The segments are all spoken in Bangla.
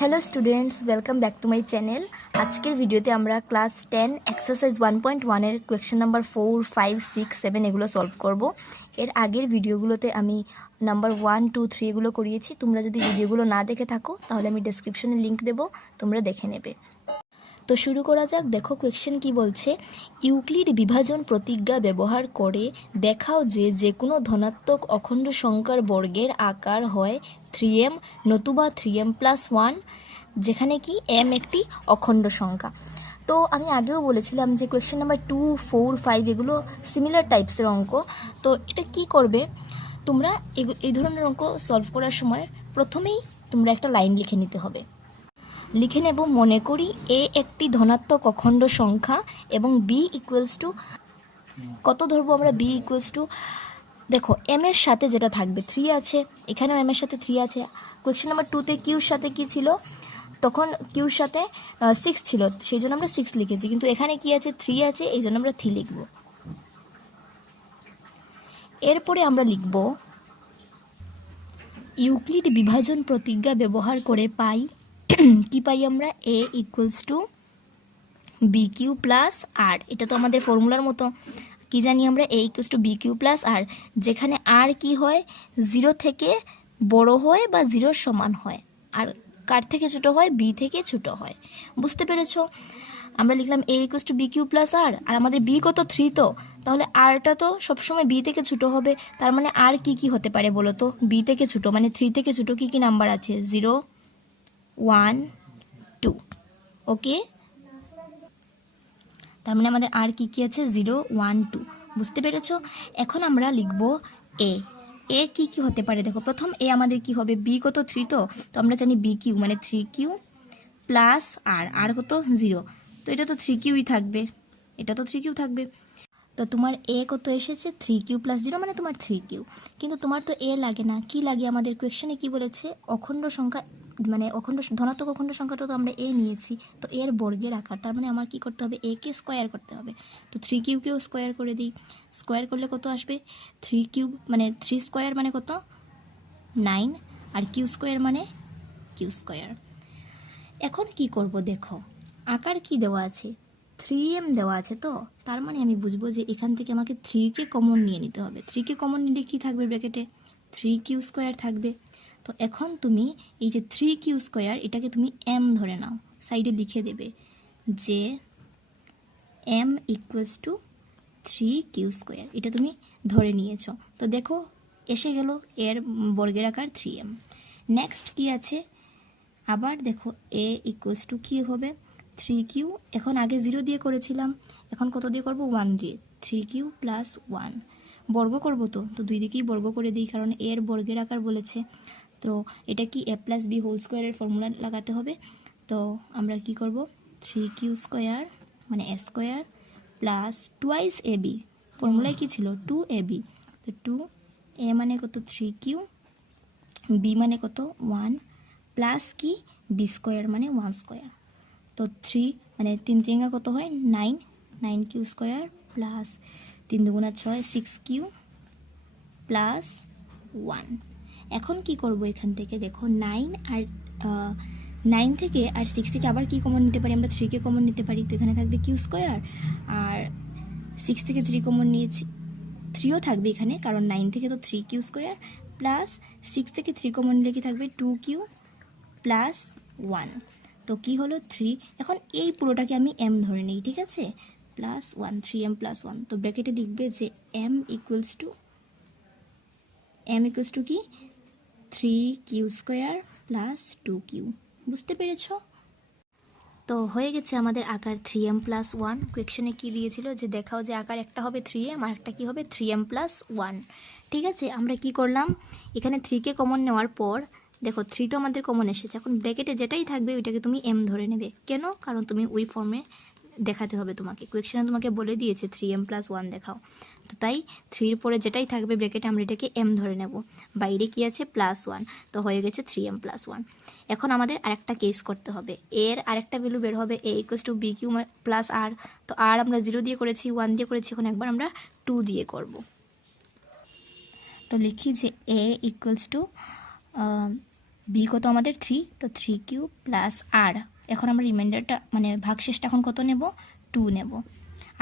Hello students, welcome back to my channel. আজকের ভিডিওতে আমরা ক্লাস 10 এক্সারসাইজ 1.1-এর কোয়েশ্চেন নাম্বার 4, 5, 6, 7 এগুলো সলভ করব। এর আগের ভিডিওগুলোতে আমি নাম্বার 1, 2, 3 এগুলো করিয়েছি। তোমরা যদি ভিডিওগুলো না দেখে থাকো তাহলে আমি ডেসক্রিপশনে লিঙ্ক দেবো, তোমরা দেখে নেবে। তো শুরু করা যাক। দেখো কোয়েশ্চেন কি বলছে, ইউক্লিড বিভাজন প্রতিজ্ঞা ব্যবহার করে দেখাও যে যে কোনো ধনাত্মক অখণ্ড সংখ্যার বর্গের আকার হয় 3m নতুবা 3m+1, যেখানে কি m একটি অখণ্ড সংখ্যা। তো আমি আগেও বলেছিলাম যে কোয়েশ্চেন নাম্বার 2, 4, 5 এগুলো সিমিলার টাইপসের অঙ্ক। তো এটা কি করবে তোমরা, এই ধরনের অঙ্ক সলভ করার সময় প্রথমেই তোমরা একটা লাইন লিখে নিতে হবে। লিখে নেব, মনে করি এ একটি ধনাত্মক অখণ্ড সংখ্যা এবং বি ইকুয়ালস টু কত ধরবো আমরা, বি ইকুয়ালস টু, দেখো এম এর সাথে যেটা থাকবে 3 আছে, এখানেও এম এর সাথে 3 আছে। কোয়েশ্চেন নাম্বার 2তে কিউর সাথে কি ছিল, তখন কিউর সাথে 6 ছিল, সেই জন্য আমরা 6 লিখেছি, কিন্তু এখানে কি আছে, 3 আছে, এই জন্য আমরা 3 লিখব। এরপরে আমরা লিখব ইউক্লিড বিভাজন প্রতিজ্ঞা ব্যবহার করে পাই কি পাই আমরা, a equals to b q plus r. এটা তো আমাদের ফর্মুলার মতো, কি জানি আমরা, a equals to b q plus r, যেখানে আর কি হয়, 0 থেকে বড় হয় বা 0-র সমান হয়, আর কার থেকে ছোট হয়, বি থেকে ছোট হয়। বুঝতে পেরেছো? আমরা লিখলাম a equals to b q plus r, আর আমাদের বি কত, 3, তো তাহলে আরটা তো সবসময় বি থেকে ছোট হবে। তার মানে আর কি কি হতে পারে বলো তো, বি থেকে ছোট, মানে 3 থেকে ছোট কি কি নাম্বার আছে, 0, 1, 2। ওকে, তার মানে আমাদের আর কি কি আছে, 0, 1, 2। বুঝতে পেরেছো? এখন আমরা লিখব এ। এ কি কি হতে পারে, দেখো প্রথম এ আমাদের কি হবে, বি কত, 3, তো আমরা জানি বি কিউ মানে 3q প্লাস আর, আর কত, 0, তো এটা তো 3qই থাকবে, এটা তো 3q থাকবে। তো তোমার এ কত এসেছে, 3q প্লাস 0, মানে তোমার 3q। কিন্তু তোমার তো এ লাগে না, কি লাগে আমাদের, কোয়েশ্চেনে কি বলেছে, অখণ্ড সংখ্যা, মানে ধনাত্মক অখণ্ড সংখ্যাটা তো আমরা এ নিয়েছি, তো এর বর্গের আকার, তার মানে আমার কি করতে হবে, এ কে স্কোয়ার করতে হবে। তো 3qকেও স্কোয়ার করে দিই, স্কোয়ার করলে কত আসবে, 3q মানে 3 স্কোয়ার মানে কত, 9, আর কিউ স্কোয়ার মানে কিউ স্কোয়ার। এখন কি করব, দেখো আকার কি দেওয়া আছে, 3m দেওয়া আছে, তো তার মানে আমি বুঝবো যে এখান থেকে আমাকে 3কে কমন নিয়ে নিতে হবে। 3কে কমন নিলে কি থাকবে ব্র্যাকেটে, 3q স্কোয়ার থাকবে। তো এখন তুমি এই যে 3q স্কোয়ার, এটাকে তুমি m ধরে নাও, সাইডে লিখে দেবে যে m equals to 3q square, এটা তুমি ধরে নিয়েছ। তো দেখো এসে গেল এর বর্গের আকার 3m। নেক্সট কি আছে, আবার দেখো এ ইকুয়ালস টু কী হবে, 3q, এখন আগে 0 দিয়ে করেছিলাম, এখন কত দিয়ে করব, 1 দিয়ে, 3q প্লাস 1, বর্গ করব, তো দুই দিকেই বর্গ করে দিই, কারণ এর বর্গের আকার বলেছে। তো এটা কি a প্লাস বি হোল স্কোয়ারের ফর্মুলা লাগাতে হবে। তো আমরা কি করব, 3q স্কোয়ার মানে a square plus twice a b, ফর্মুলায় কী ছিল, 2ab, তো 2a মানে কত, 3q, b মানে কত, 1, প্লাস কি, বি স্কোয়ার মানে 1 স্কোয়ার। তো 3 মানে 3 3 কত হয়, 9, 9q square plus 3 2 6, 6q plus 1। এখন কি করব, এখান থেকে দেখো 9 আর 9 থেকে আর 6 থেকে আবার কি কমন নিতে পারি, আমরা 3কে কমন নিতে পারি, তো এখানে থাকবে কিউ স্কোয়ার, আর 6 থেকে 3 কমন নিয়েছি, 3ও থাকবে এখানে, কারণ 9 থেকে তো 3q স্কোয়ার প্লাস 6 থেকে 3 কমন নিলে কি থাকবে, 2q প্লাস 1। তো কি হলো 3, এখন এই পুরোটাকে আমি m ধরে নিই, ঠিক আছে, প্লাস 1, 3m প্লাস 1। তো ব্র্যাকেটে লিখবে যে m ইকুয়ালস টু কি, 3q স্কোয়ার প্লাস 2q। বুঝতে পেরেছ? তো হয়ে গেছে আমাদের আকার 3m প্লাস 1। কোয়েকশনে কী দিয়েছিল যে দেখাও যে আকার একটা হবে 3m আর একটা কী হবে 3m প্লাস 1। ঠিক আছে, আমরা কি করলাম, এখানে 3কে কমন নেওয়ার পর দেখো 3 তো আমাদের কমন এসেছে, এখন ব্র্যাকেটে যেটাই থাকবে ওইটাকে তুমি m ধরে নেবে। কেন, কারণ তুমি ওই ফর্মে দেখাতে হবে তোমাকে, কোয়েকশনে তোমাকে বলে দিয়েছে 3m প্লাস 1 দেখাও, তো তাই 3-র পরে যেটাই থাকবে ব্র্যাকেটে আমরা এটাকে m ধরে নেব, বাইরে কি আছে, প্লাস 1, তো হয়ে গেছে 3m প্লাস 1। এখন আমাদের আরেকটা কেস করতে হবে, এর আরেকটা ভ্যালু বের হবে, a equals to b q plus r. তো আর আমরা 0 দিয়ে করেছি, 1 দিয়ে করেছি, এখন একবার আমরা 2 দিয়ে করব। তো লিখি যে a ইকুয়ালস টু বি কত আমাদের 3, তো 3 কিউ প্লাস আর। এখন আমরা রিমাইন্ডারটা মানে ভাগশেষটা এখন কত নেব, 2 নেব।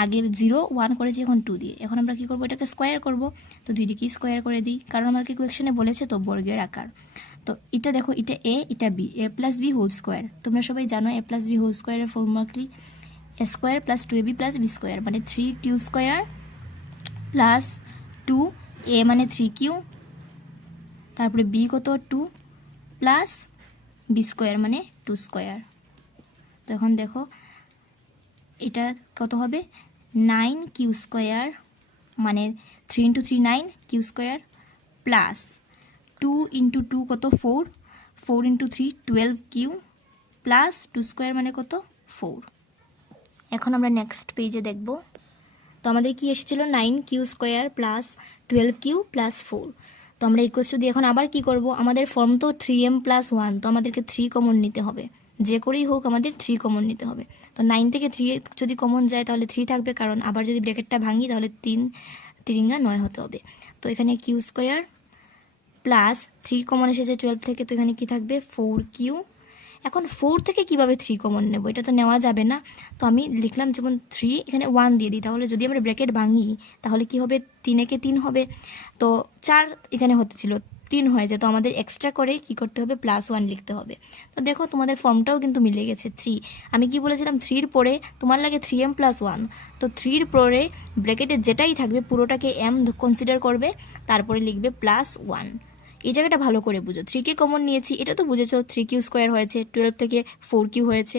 আগে 0 1 করেছি, এখন 2 দিয়ে। এখন আমরা কি করব, এটাকে স্কোয়ার করব। তো দুই দিকেই স্কোয়ার করে দিই, কারণ আমাকে কোয়েকশনে বলেছে তো বর্গের আকার। তো এটা দেখো, এটা এ, এটা b, a plus b whole square. তোমরা সবাই জানো এ প্লাস বি হোল স্কোয়ারের ফর্মুলা কি, a square plus 2ab plus b square, মানে 3q স্কোয়ার প্লাস 2, এ মানে 3q, তারপরে বি কত 2 প্লাস বি স্কোয়ার মানে 2 স্কোয়ার। তো এখন দেখো এটা কত হবে, 9q স্কোয়ার মানে 3 × 3 9q স্কোয়ার প্লাস 2 × 2 কত 4, 4 × 3 12q প্লাস 2 স্কোয়ার মানে কত 4। এখন আমরা নেক্সট পেজে দেখব। তো আমাদের কি এসেছিল, 9q square plus 12q plus 4। তো আমরা ইকুয়াল দিয়ে এখন আবার কি করব, আমাদের ফর্ম তো 3m প্লাস 1, তো আমাদেরকে 3 কমন নিতে হবে। যে করেই হোক আমাদের 3 কমন নিতে হবে। তো 9 থেকে 3 যদি কমন যায় তাহলে 3 থাকবে, কারণ আবার যদি ব্র্যাকেটটা ভাঙি তাহলে 3 3 9 হতে হবে। তো এখানে q স্কোয়ার প্লাস 3 কমন এসেছে 12 থেকে, তো এখানে কি থাকবে 4q। এখন 4 থেকে কিভাবে 3 কমন নেব, এটা তো নেওয়া যাবে না। তো আমি লিখলাম যেমন 3, এখানে 1 দিয়ে দিই, তাহলে যদি আমরা ব্র্যাকেট ভাঙি তাহলে কি হবে, 3 একে 3 হবে। তো 4 এখানে হতে ছিল 3 হয়ে যায়, তো আমাদের এক্সট্রা করে কি করতে হবে, +1 লিখতে হবে। তো দেখো তোমাদের ফর্মটাও কিন্তু মিলে গেছে। 3 আমি কি বলেছিলাম, 3-র পরে তোমার লাগে 3m + 1, তো 3-র পরে ব্র্যাকেটে যেটাই থাকবে পুরোটাকে m কনসিডার করবে, তারপরে লিখবে +1। এই জায়গাটা ভালো করে বুঝো, 3কে কমন নিয়েছি, এটা তো বুঝেছো, 3q স্কোয়ার হয়েছে, 12 থেকে 4q হয়েছে,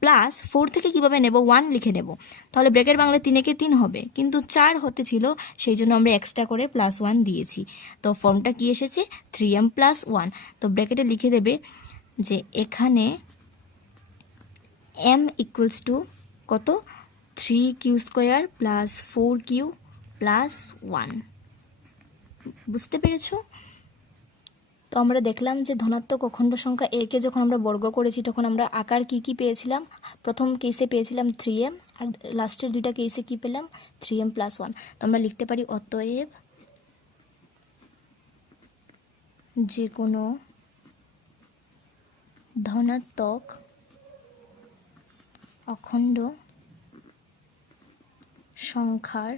প্লাস 4 থেকে কিভাবে নেব, 1 লিখে নেব। তাহলে ব্র্যাকেট বাংলা 3 একে 3 হবে, কিন্তু 4 হতে ছিল, সেই জন্য আমরা এক্সট্রা করে +1 দিয়েছি। তো ফর্মটা কি এসেছে, 3m + 1। তো ব্র্যাকেটে লিখে দেবে যে এখানে m = কত, 3q square plus 4q plus 1। বুঝতে পেরেছো? তো আমরা দেখলাম যে ধনাত্মক অখণ্ড সংখ্যা a কে যখন আমরা বর্গ করেছি তখন আমরা আকার কি কি পেয়েছিলাম। প্রথম কেসে পেয়েছিলাম 3m, আর লাস্টের দুইটা কেসে কি পেলাম, 3m + 1। তো আমরা লিখতে পারি অতএব যে কোনো ধনাত্মক অখণ্ড সংখ্যার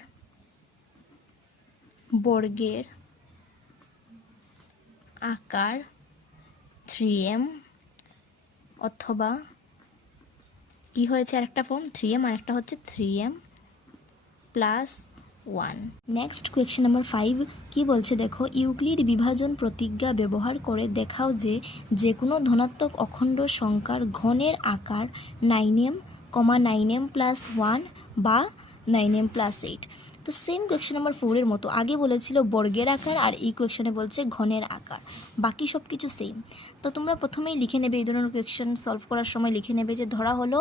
বর্গের আকার 3m, অথবা কি হয়েছে আরেকটা ফর্ম 3m আর একটা হচ্ছে 3m + 1। নেক্সট কোয়েশ্চেন নাম্বার 5 কি বলছে দেখো, ইউক্লিড বিভাজন প্রতিজ্ঞা ব্যবহার করে দেখাও যে যে কোনো ধনাত্মক অখণ্ড সংখ্যার ঘনের আকার 9m, 9m + 1 বা 9m + 8। তো সেম কোয়েশ্চেন নাম্বার 4-এর মতো, আগে বলেছিল বর্গের আকার, আর এই কোয়েশ্চনে বলছে ঘনের আকার, বাকি সব কিছু সেম। তো তোমরা প্রথমেই লিখে নেবে, এই ধরনের কোয়েশ্চেন সলভ করার সময় লিখে নেবে যে ধরা হলো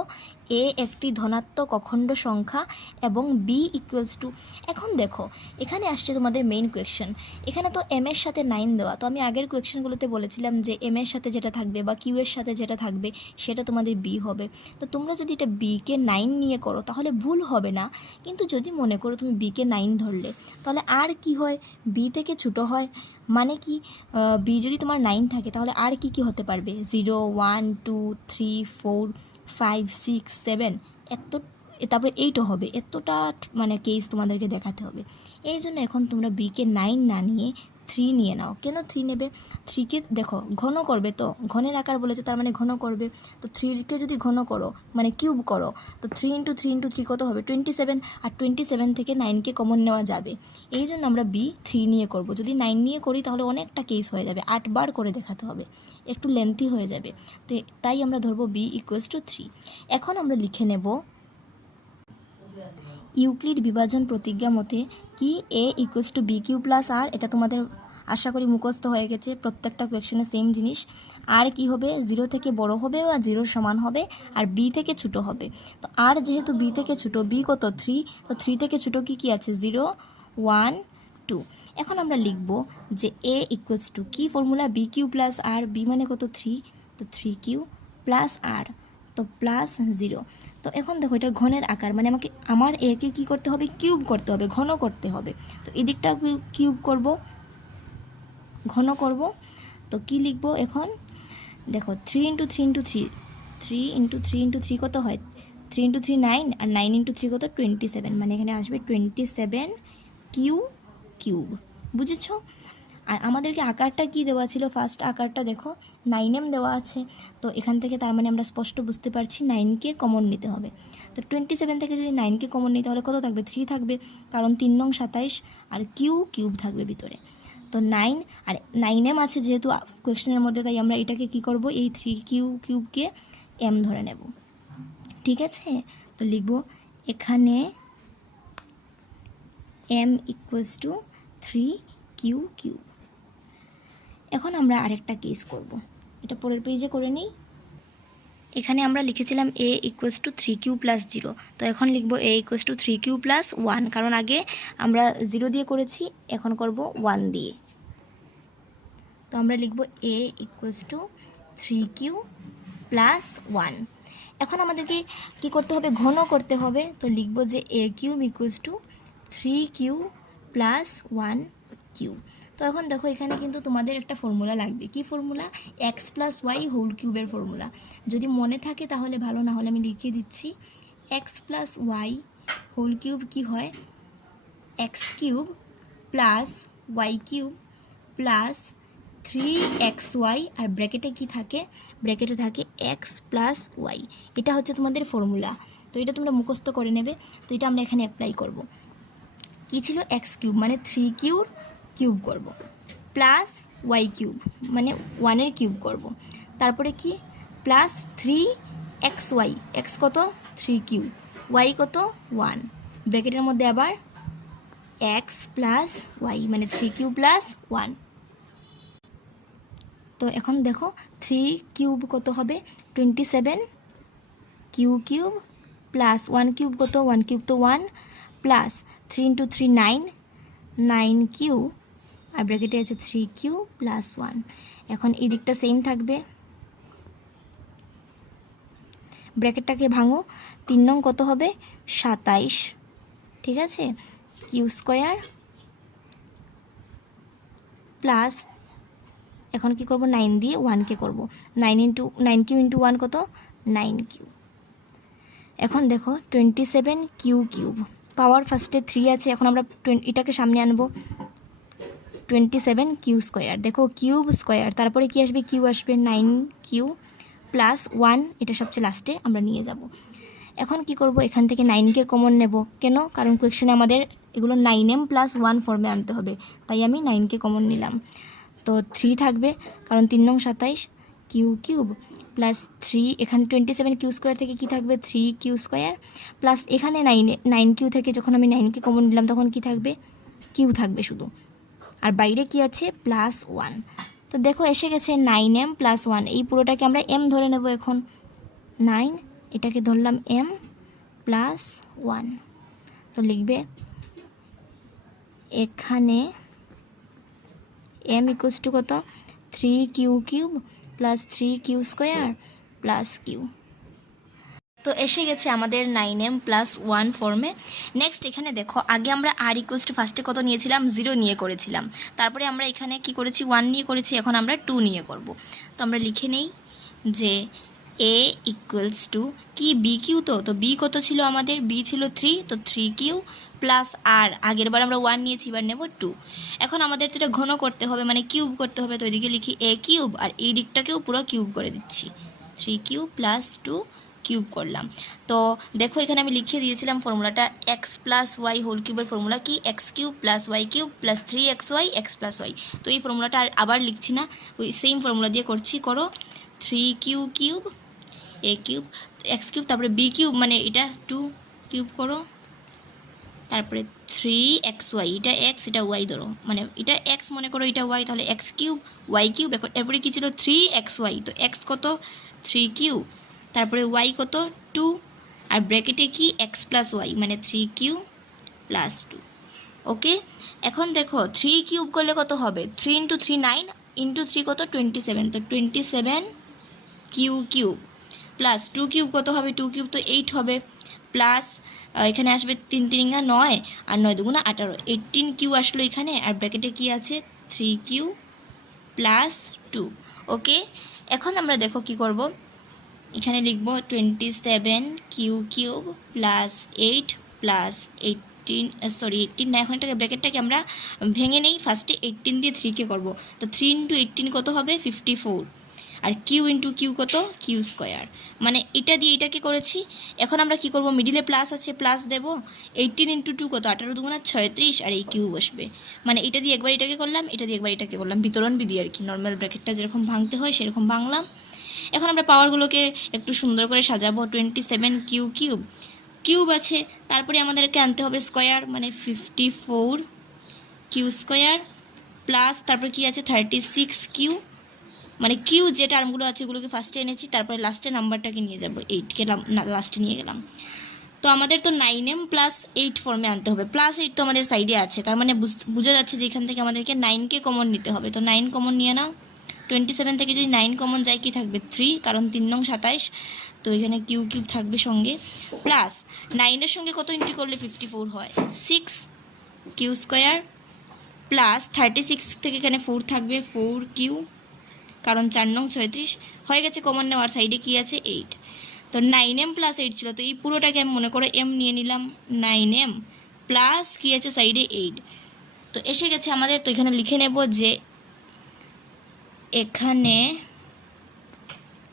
a একটি ধনাত্মক অখণ্ড সংখ্যা এবং b = এখন দেখো এখানে আসছে তোমাদের মেইন কোয়েশ্চেন। এখানে তো m এর সাথে 9 দেওয়া, তো আমি আগের কোয়েশ্চেনগুলোতে বলেছিলাম যে m এর সাথে যেটা থাকবে বা q এর সাথে যেটা থাকবে সেটা তোমাদের b হবে। তো তোমরা যদি এটা b কে 9 নিয়ে করো তাহলে ভুল হবে না, কিন্তু যদি মনে করো তুমি b কে 9 ধরলে তাহলে আর কি হয়, b থেকে ছোট হয়, মানে কি b যদি তোমার 9 থাকে তাহলে আর কি কি হতে পারবে, 0 1 2 3 4 5 6 7, এত, তারপরে 8ও হবে, এতটা মানে কেস তোমাদেরকে দেখাতে হবে। এই জন্য এখন তোমরা b কে 9 না নিয়ে 3 নিয়ে নাও। কেন 3 নেবে, 3কে দেখো ঘন করবে, তো ঘনের আকার বলেছে তার মানে ঘন করবে। তো 3কে যদি ঘন করো মানে কিউব করো, তো 3 × 3 × 3 কত হবে 27, আর 27 থেকে 9কে কমন নেওয়া যাবে। এই জন্য আমরা b 3 নিয়ে করব। যদি 9 নিয়ে করি তাহলে অনেকটা কেস হয়ে যাবে, 8 বার করে দেখাতে হবে, একটু লেন্থি হয়ে যাবে। তো তাই আমরা ধরবো b = 3। এখন আমরা লিখে নেব ইউক্লিড বিভাজন প্রতিজ্ঞা মতে কি a = bq + r। এটা তোমাদের আশা করি মুখস্থ হয়ে গেছে, প্রত্যেকটা কোয়েশ্চেনে সেম জিনিস। আর কি হবে, 0 থেকে বড় হবে বা 0 সমান হবে, আর b থেকে ছোট হবে। তো আর যেহেতু b থেকে ছোট, b কত 3, তো 3 থেকে ছোট কি কি আছে 0 1 2। এখন আমরা লিখব যে a = কি ফর্মুলা, bq + r, b মানে কত 3, তো 3q + r, তো +0। তো এখন দেখো এটার ঘনের আকার মানে আমার একে কি করতে হবে, কিউব করতে হবে, ঘন করতে হবে। তো এই দিকটা কিউব করব, ঘন করব। তো কি লিখব এখন, দেখো 3 ইন্টু 3 ইন্টু 3, 3 ইন্টু 3 ইন্টু 3 কত হয়? 3 ইন্টু 3 9, আর 9 ইন্টু 3 কত? 27, মানে এখানে আসবে 27 কিউব। বুঝেছ? আর আমাদেরকে আকারটা কি দেওয়া ছিল? ফার্স্ট আকারটা দেখো 9m দেওয়া আছে, তো এখান থেকে তার মানে আমরা স্পষ্ট বুঝতে পারছি 9কে কমন নিতে হবে। তো 27 থেকে যদি 9কে কমন নিতে হলে কত থাকবে? 3 থাকবে, কারণ 3 নং 27, আর কিউব থাকবে ভিতরে। তো 9 আর 9m আছে যেহেতু কোয়েশ্চেনের মধ্যে, তাই আমরা এটাকে কি করব? এই 3 কিউবকে m ধরে নেব। ঠিক আছে, তো লিখব এখানে m ইকুয়ালস টু 3 কিউব। এখন আমরা আরেকটা কেস করব, এটা পরের পেজে করে নিই। এখানে আমরা লিখেছিলাম a equals two 3q plus 0, তো এখন লিখব a equals two 3q plus 1, কারণ আগে আমরা 0 দিয়ে করেছি, এখন করব 1 দিয়ে। তো আমরা লিখব a equals two 3q plus 1। এখন আমাদেরকে কি করতে হবে? ঘন করতে হবে, তো লিখব যে a cube equals to 3q plus 1 cube. তো এখন দেখো এখানে কিন্তু তোমাদের একটা ফর্মুলা লাগবে। কি formula? X plus Y whole কিউবের ফর্মুলা। যদি মনে থাকে তাহলে ভালো, না হলে আমি লিখে দিচ্ছি। X plus Y whole cube কি হয়? X cube plus Y cube plus 3xy, আর ব্র্যাকেটে কি থাকে? ব্র্যাকেটে থাকে এক্স প্লাস ওয়াই। এটা হচ্ছে তোমাদের ফর্মুলা, তো এটা তোমরা মুখস্থ করে নেবে। তো এটা আমরা এখানে অ্যাপ্লাই করব। কি ছিল? এক্স কিউব মানে 3q কিউব করব, প্লাস ওয়াই কিউব মানে 1-এর কিউব করব, তারপরে কি? প্লাস 3xy, এক্স কত? 3q, ওয়াই কত? 1, ব্র্যাকেটের মধ্যে আবার এক্স প্লাস ওয়াই মানে 3q প্লাস 1। তো এখন দেখো 3 কিউব কত হবে? 27, কিউব প্লাস 1 কিউব কত? 1 কিউব তো 1, প্লাস 3 ইন্টু 3 9 কিউ, আর ব্র্যাকেটে আছে 3q প্লাস 1। এখন এই দিকটা সেম থাকবে, ব্র্যাকেটটাকে ভাঙো। 3 নং কত হবে? 27, ঠিক আছে, কিউ স্কোয়ার প্লাস, এখন কি করব? 9 দিয়ে 1কে করব, 9 কিউ ইন্টু 1 কত? 9q। এখন দেখো 27 কিউব, পাওয়ার ফার্স্টে 3 আছে, এখন আমরা এটাকে সামনে আনবো, 27 কিউ স্কোয়ার। দেখো কিউব স্কোয়ার, তারপরে কি আসবে? কিউ আসবে, 9q প্লাস 1, এটা সবচেয়ে লাস্টে আমরা নিয়ে যাব। এখন কি করব? এখান থেকে 9কে কমন নেব। কেন? কারণ কোয়েশ্চেনে আমাদের এগুলো 9m প্লাস 1 ফর্মে আনতে হবে, তাই আমি 9কে কমন নিলাম। তো 3 থাকবে, কারণ 3 নং 27, কিউব প্লাস 3, এখানে 27 কিউ স্কোয়ার থেকে কি থাকবে? 3q স্কোয়ার, প্লাস এখানে 9q থেকে যখন আমি 9কে কমন নিলাম তখন কি থাকবে? কিউ থাকবে শুধু, আর বাইরে কি আছে? প্লাস 1। তো দেখো এসে গেছে 9m প্লাস 1, এই পুরোটাকে আমরা m ধরে নেব। এখন 9, এটাকে ধরলাম m প্লাস 1, তো লিখবে এখানে m ইকুয়ালস টু কত? 3q cube plus 3q square plus q. তো এসে গেছে আমাদের 9m প্লাস 1 ফর্মে। নেক্সট এখানে দেখো, আগে আমরা আর ইকুয়ালস টু ফার্স্টে কত নিয়েছিলাম? 0 নিয়ে করেছিলাম, তারপরে আমরা এখানে কি করেছি? 1 নিয়ে করেছি, এখন আমরা 2 নিয়ে করব। তো আমরা লিখে নেই যে a ইকুয়ালস টু কি? B q. তো বি কত ছিল আমাদের? বি ছিল 3, তো 3q প্লাস, আর আগের বার আমরা 1 নিয়েছি, এবার নেব 2। এখন আমাদের যেটা ঘন করতে হবে মানে কিউব করতে হবে, তো ওইদিকে লিখি a কিউব, আর এই দিকটাকেও পুরো কিউব করে দিচ্ছি, 3q প্লাস 2 কিউব করলাম। তো দেখো এখানে আমি লিখে দিয়েছিলাম ফর্মুলাটা, এক্স প্লাস ওয়াই হোল কিউবের ফর্মুলা কি? X cube plus Y cube plus 3xy x plus y. তো এই ফর্মুলাটা আবার লিখছি না, ওই সেম ফর্মুলা দিয়ে করছি। করো 3q কিউব এ কিউব এক্স কিউব, তারপরে বি কিউব মানে এটা 2 কিউব করো, তারপরে 3xy, এটা এক্স এটা ওয়াই ধরো, মানে এটা এক্স মনে করো, এটা ওয়াই, তাহলে এক্স কিউব ওয়াই কিউব। এরপরে কী ছিল? 3xy, তো এক্স কত? 3q, তারপরে ওয়াই কত? 2, আর ব্র্যাকেটে কি? এক্স প্লাস ওয়াই মানে 3q প্লাস 2। ওকে, এখন দেখো 3 কিউব করলে কত হবে? 3 ইন্টু 3 9, ইন্টু 3 কত? 27, তো 27 কিউব প্লাস 2 কিউব কত হবে? 2 কিউব তো 8 হবে, প্লাস এখানে আসবে 3 3 9, আর 9 2 18, 18 কিউ আসলো এখানে, আর ব্র্যাকেটে কি আছে? 3q plus 2। ওকে, এখন আমরা দেখো কি করব, এখানে লিখব 27 কিউ কিউব প্লাস 8 প্লাস 18 না, এখন এটাকে ব্র্যাকেটটাকে আমরা ভেঙে নেই, ফার্স্টে 18 দিয়ে 3কে করব। তো 3 ইন্টু 18 কত হবে 54, আর কিউ ইন্টু কিউ কত কিউ স্কোয়ার, মানে এটা দিয়ে এটাকে করেছি। এখন আমরা কি করব, মিডিলে প্লাস আছে প্লাস দেব, 18 ইন্টু 2 কত 18 দুগুণা 36, আর এই কিউ বসবে, মানে এটা দিয়ে একবার এটাকে করলাম, এটা দিয়ে একবার এটাকে করলাম, বিতরণ বিধি আর কি, নর্মাল ব্র্যাকেটটা যেরকম ভাঙতে হয় সেরকম ভাঙলাম। এখন আমরা পাওয়ারগুলোকে একটু সুন্দর করে সাজাবো, 27 কিউ কিউব, কিউব আছে, তারপরে আমাদেরকে আনতে হবে স্কোয়ার, মানে 54 কিউ স্কোয়ার প্লাস তারপর কি আছে 36 কিউ, মানে কিউ যে টার্মগুলো আছে ওগুলোকে ফার্স্টে এনেছি, তারপরে লাস্টে নাম্বারটাকে নিয়ে যাব, 8কে লাস্টে নিয়ে গেলাম। তো আমাদের তো 9m প্লাস 8 ফর্মে আনতে হবে, প্লাস 8 তো আমাদের সাইডে আছে, তার মানে বোঝা যাচ্ছে যে এখান থেকে আমাদেরকে 9কে কমন নিতে হবে। তো 9 কমন নিয়ে নাও, 27 থেকে যদি 9 কমন যায় কি থাকবে 3, কারণ 3 নং 27, তো এখানে কিউ কিউব থাকবে সঙ্গে, প্লাস 9-এর সঙ্গে কত ইন্টু করলে 54 হয় 6 কিউ স্কোয়ার, প্লাস 36 থেকে এখানে 4 থাকবে 4 কিউ, কারণ 4 নং 36 হয়ে গেছে কমন নেওয়ার, সাইডে কি আছে 8। তো 9m প্লাস 8 ছিল, তো এই পুরোটাকে আমি মনে করে m নিয়ে নিলাম, 9m প্লাস কি আছে সাইডে 8। তো এসে গেছে আমাদের, তো এখানে লিখে নেব যে এখানে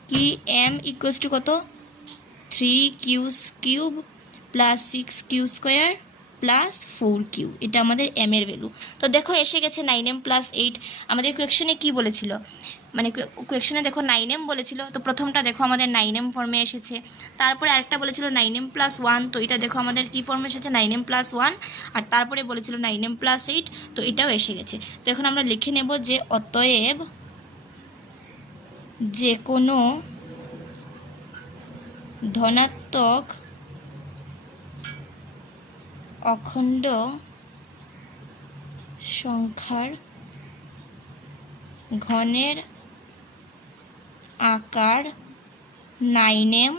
কি m ইকুয়ালস টু কত 3 q cube plus 6 q square plus 4 q, এটা আমাদের m এর ভ্যালু। তো দেখো এসে গেছে 9m প্লাস 8। আমাদের কোয়েকশনে কি বলেছিল, মানে কোয়েকশনে দেখো 9m বলেছিল, তো প্রথমটা দেখো আমাদের 9m ফর্মে এসেছে, তারপরে আরেকটা বলেছিল 9m প্লাস 1, তো এটা দেখো আমাদের কি ফর্মে এসেছে 9m প্লাস 1, আর তারপরে বলেছিল 9m প্লাস 8, তো এটাও এসে গেছে। তো এখন আমরা লিখে নেব যে অতএব যে কোনো ধনাত্মক অখণ্ড সংখ্যার ঘনের আকার 9m,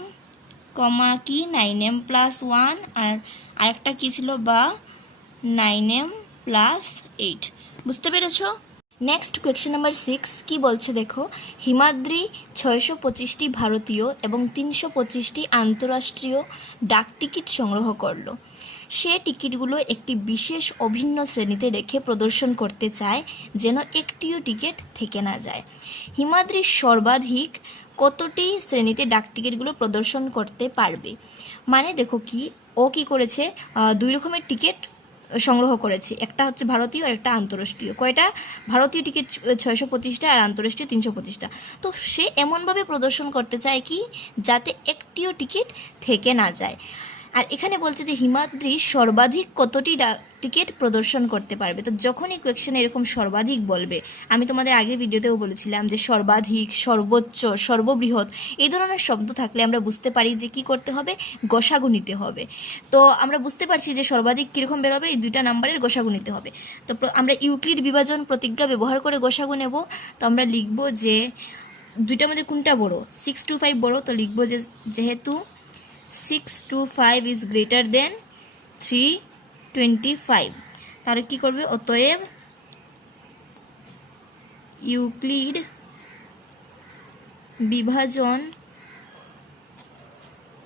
কি 9m প্লাস 1, আর আরেকটা কী ছিল বা 9m প্লাস 8। বুঝতে পেরেছো? নেক্সট কোয়েশ্চেন নাম্বার 6 কি বলছে দেখো, হিমাদ্রি 625টি ভারতীয় এবং 325টি আন্তঃরাষ্ট্রীয় ডাক টিকিট সংগ্রহ করলো। সে টিকিটগুলো একটি বিশেষ অভিন্ন শ্রেণীতে রেখে প্রদর্শন করতে চায় যেন একটিও টিকিট থেকে না যায়। হিমাদ্রি সর্বাধিক কতটি শ্রেণীতে ডাক টিকিটগুলো প্রদর্শন করতে পারবে? মানে দেখো কি ও কি করেছে, দুই রকমের টিকিট সংগ্রহ করেছে, একটা হচ্ছে ভারতীয় আর একটা আন্তঃরাষ্ট্রীয়। কয়টা? ভারতীয় টিকিট 625টা আর আন্তঃরাষ্ট্রীয় 325টা। তো সে এমনভাবে প্রদর্শন করতে চায় কি যাতে একটিও টিকিট থেকে না যায়। আর এখানে বলছে যে হিমাদ্রি সর্বাধিক কতটি টিকিট প্রদর্শন করতে পারবে। তো যখনই কোয়েকশনে এরকম সর্বাধিক বলবে, আমি তোমাদের আগের ভিডিওতেও বলেছিলাম যে সর্বাধিক, সর্বোচ্চ, সর্ববৃহৎ এই ধরনের শব্দ থাকলে আমরা বুঝতে পারি যে কি করতে হবে, গসাগু নিতে হবে। তো আমরা বুঝতে পারছি যে সর্বাধিক কীরকম বেরোবে, এই দুইটা নাম্বারের গসাগু নিতে হবে। তো আমরা ইউক্লিড বিভাজন প্রতিজ্ঞা ব্যবহার করে গসাগু নেব। তো আমরা লিখব যে দুইটার মধ্যে কোনটা বড়, 625 বড়, তো লিখব যে যেহেতু 625 is greater than 325, তাহলে কি করবে, অতএব ইউক্লিড বিভাজন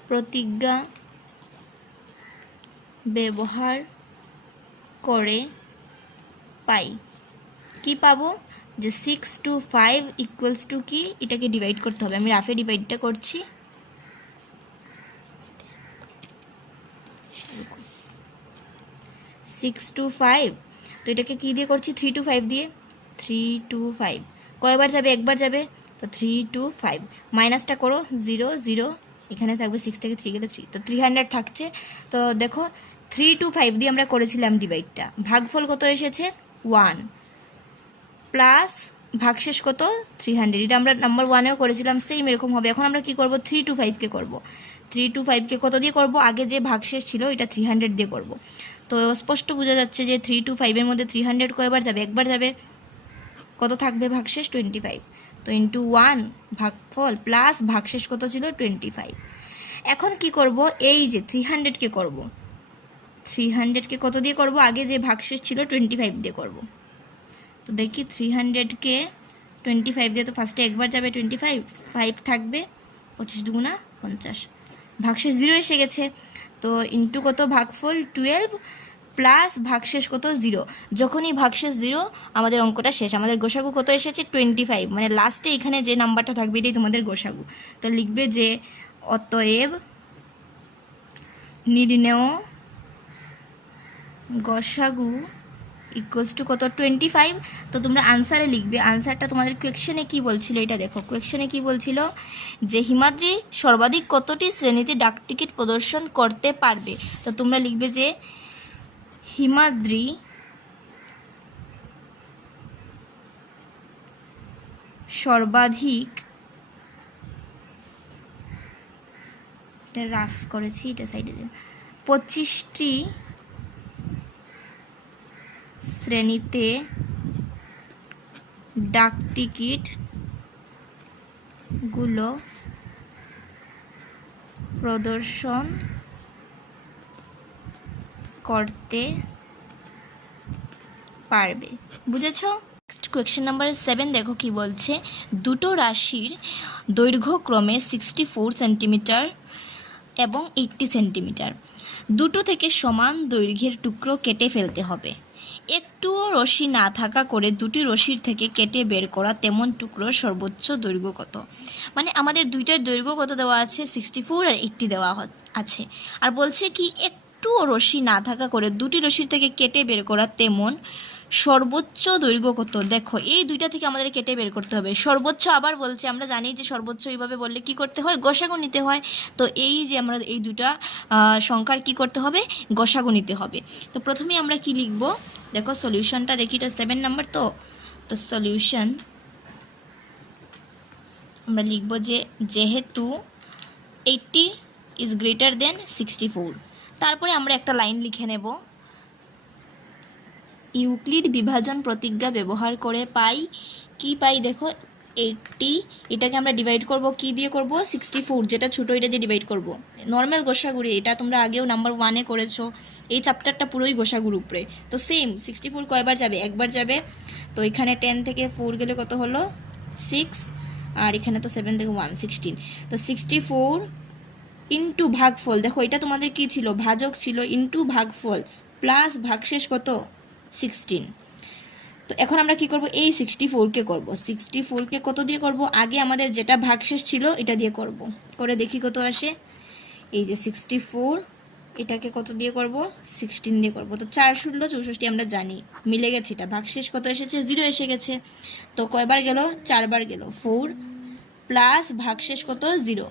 প্রতিজ্ঞা ব্যবহার করে পাই কি পাবো, যে 625 ইকুয়ালস টু কি, এটাকে ডিভাইড করতে হবে। আমি রাফে ডিভাইডটা করছি। 625, তো এটাকে কি দিয়ে করছি, 325 দিয়ে, 325 কয়বার যাবে, একবার যাবে, তো 325 মাইনাসটা করো 0 0, এখানে থাকবে 6 থেকে 3 গেলে 3, তো 300 থাকছে। তো দেখো 325 দিয়ে আমরা করেছিলাম ডিভাইডটা, ভাগফল কত এসেছে 1, প্লাস ভাগশেষ কত 300, এটা আমরা নাম্বার 1এও করেছিলাম, সেম এরকম হবে। এখন আমরা কি করব, 325কে করব, 325কে কত দিয়ে করব, আগে যে ভাগশেষ ছিল এটা 300 দিয়ে করব। তো স্পষ্ট বোঝা যাচ্ছে যে 325-এর মধ্যে 300 কয়বার যাবে, একবার যাবে, কত থাকবে ভাগশেষ 25, তো ইন্টু 1 ভাগফল প্লাস ভাগশেষ কত ছিল 25। এখন কি করব, এই যে 300কে করব, 300কে কত দিয়ে করব, আগে যে ভাগশেষ ছিল 25 দিয়ে করব। তো দেখি 300কে 25 দিয়ে তো ফার্স্টে একবার যাবে 25, 5 থাকবে, 25 দুগুণা 50, ভাগশেষ 0 এসে গেছে। তো ইন্টু কত ভাগফল 12 প্লাস ভাগশেষ কত 0। যখনই ভাগশেষ 0 আমাদের অঙ্কটা শেষ। আমাদের গোসাগু কত এসেছে 25, মানে লাস্টে এখানে যে নাম্বারটা থাকবে এটাই তোমাদের গোসাগু। তো লিখবে যে অতএব নির্ণেয় গসাগু ইকুয়ালস টু কত 25। তো তোমরা আনসারে লিখবে, আনসারটা তোমাদের কোয়েকশনে কি বলছিল এটা দেখো। কোয়েকশনে কি বলছিল যে হিমাদ্রি সর্বাধিক কতটি শ্রেণীতে ডাক টিকিট প্রদর্শন করতে পারবে। তো তোমরা লিখবে যে হিমাদ্রি সর্বাধিক, এটা রাফ করেছি, এটা সাইডে দেব, 25টি শ্রেণীতে ডাক টিকিট গুলো প্রদর্শন করতে পারবে। বুঝেছো? নেক্সট কোয়েশ্চেন নাম্বার 7 দেখো কি বলছে। দুটো রাশির দৈর্ঘ্য ক্রমে 64 সেন্টিমিটার এবং 80 সেন্টিমিটার। দুটো থেকে সমান দৈর্ঘ্যের টুকরো কেটে ফেলতে হবে। একটুও রশি না থাকা করে দুটি রশির থেকে কেটে বের করা তেমন টুকরোর সর্বোচ্চ দৈর্ঘ্য কত। মানে আমাদের দুইটার দৈর্ঘ্য কত দেওয়া আছে 64 আর 80 দেওয়া আছে, আর বলছে কি একটুও রশি না থাকা করে দুটি রশির থেকে কেটে বের করা তেমন সর্বোচ্চ দৈর্ঘ্য কত। দেখো এই দুইটা থেকে আমাদের কেটে বের করতে হবে সর্বোচ্চ। আবার বলছে, আমরা জানি যে সর্বোচ্চ এইভাবে বললে কি করতে হয়, গসাগু নিতে হয়। তো এই যে আমরা এই দুটা সংখ্যার কি করতে হবে, গসাগু নিতে হবে। তো প্রথমে আমরা কি লিখব দেখো, সলিউশনটা দেখি, এটা 7 নাম্বার। তো সলিউশন আমরা লিখব যে যেহেতু 80 ইজ গ্রেটার দেন 64, তারপরে আমরা একটা লাইন লিখে নেব, ইউক্লিড বিভাজন প্রতিজ্ঞা ব্যবহার করে পাই কি পাই দেখো 80, এটাকে আমরা ডিভাইড করব কি দিয়ে করব 64, যেটা ছোটো এটা দিয়ে ডিভাইড করব। নর্মাল গোসাগুড়ি, এটা তোমরা আগেও নাম্বার 1-এ করেছো, এই চ্যাপ্টারটা পুরোই গোসাগুর উপরে। তো সেম 64 কয়বার যাবে, একবার যাবে। তো এখানে 10 থেকে 4 গেলে কত হলো 6, আর এখানে তো 7 থেকে 1 16। তো 64 ইন্টু ভাগফল, দেখো এটা তোমাদের কি ছিল, ভাজক ছিল, ইন্টু ভাগফল প্লাস ভাগশেষ কত 16। তো এখন আমরা কি করব, এই 64কে করব, 64কে কত দিয়ে করব, আগে আমাদের যেটা ভাগশেষ ছিল এটা দিয়ে করব, করে দেখি কত আসে। এই যে 64, এটাকে কত দিয়ে করব 16 দিয়ে করব। তো 4 ষোলো 64 আমরা জানি, মিলে গেছে। এটা ভাগশেষ কত এসেছে 0 এসে গেছে। তো কয়বার গেল, 4বার গেল, 4 প্লাস ভাগশেষ কত 0।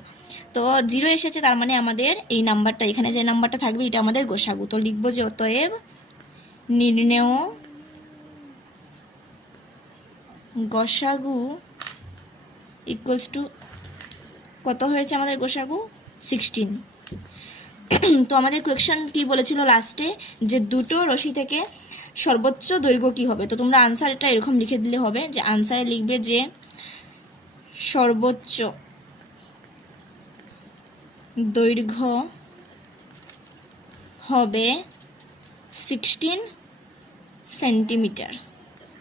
তো 0 এসেছে, তার মানে আমাদের এই নাম্বারটা, এখানে যে নাম্বারটা থাকবে এটা আমাদের গোসাগু। তো লিখবো যে অতএব নির্ণেয় গসাগু ইকুয়ালস টু কত হয়েছে আমাদের গোসাগু 16। তো আমাদের কোয়েকশন কি বলেছিল লাস্টে, যে দুটো রশি থেকে সর্বোচ্চ দৈর্ঘ্য কি হবে। তো তোমরা আনসারটা এরকম লিখে দিলে হবে, যে আনসারে লিখবে যে সর্বোচ্চ দৈর্ঘ্য হবে 16 সেন্টিমিটার।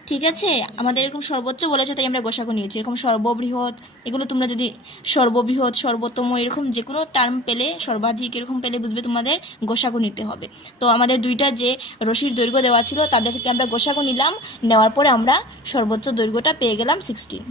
ঠিক আছে, আমাদের এরকম সর্বোচ্চ বলেছে তাই আমরা গোসাগু নিয়েছি। এরকম সর্ববৃহৎ, এগুলো তোমরা যদি সর্ববৃহৎ, সর্বোত্তম এরকম যে কোনো টার্ম পেলে, সর্বাধিক এরকম পেলে বুঝবে তোমাদের গোসাগু নিতে হবে। তো আমাদের দুইটা যে রশির দৈর্ঘ্য দেওয়া ছিল তাদের থেকে আমরা গোসাগু নিলাম, নেওয়ার পরে আমরা সর্বোচ্চ দৈর্ঘ্যটা পেয়ে গেলাম 16।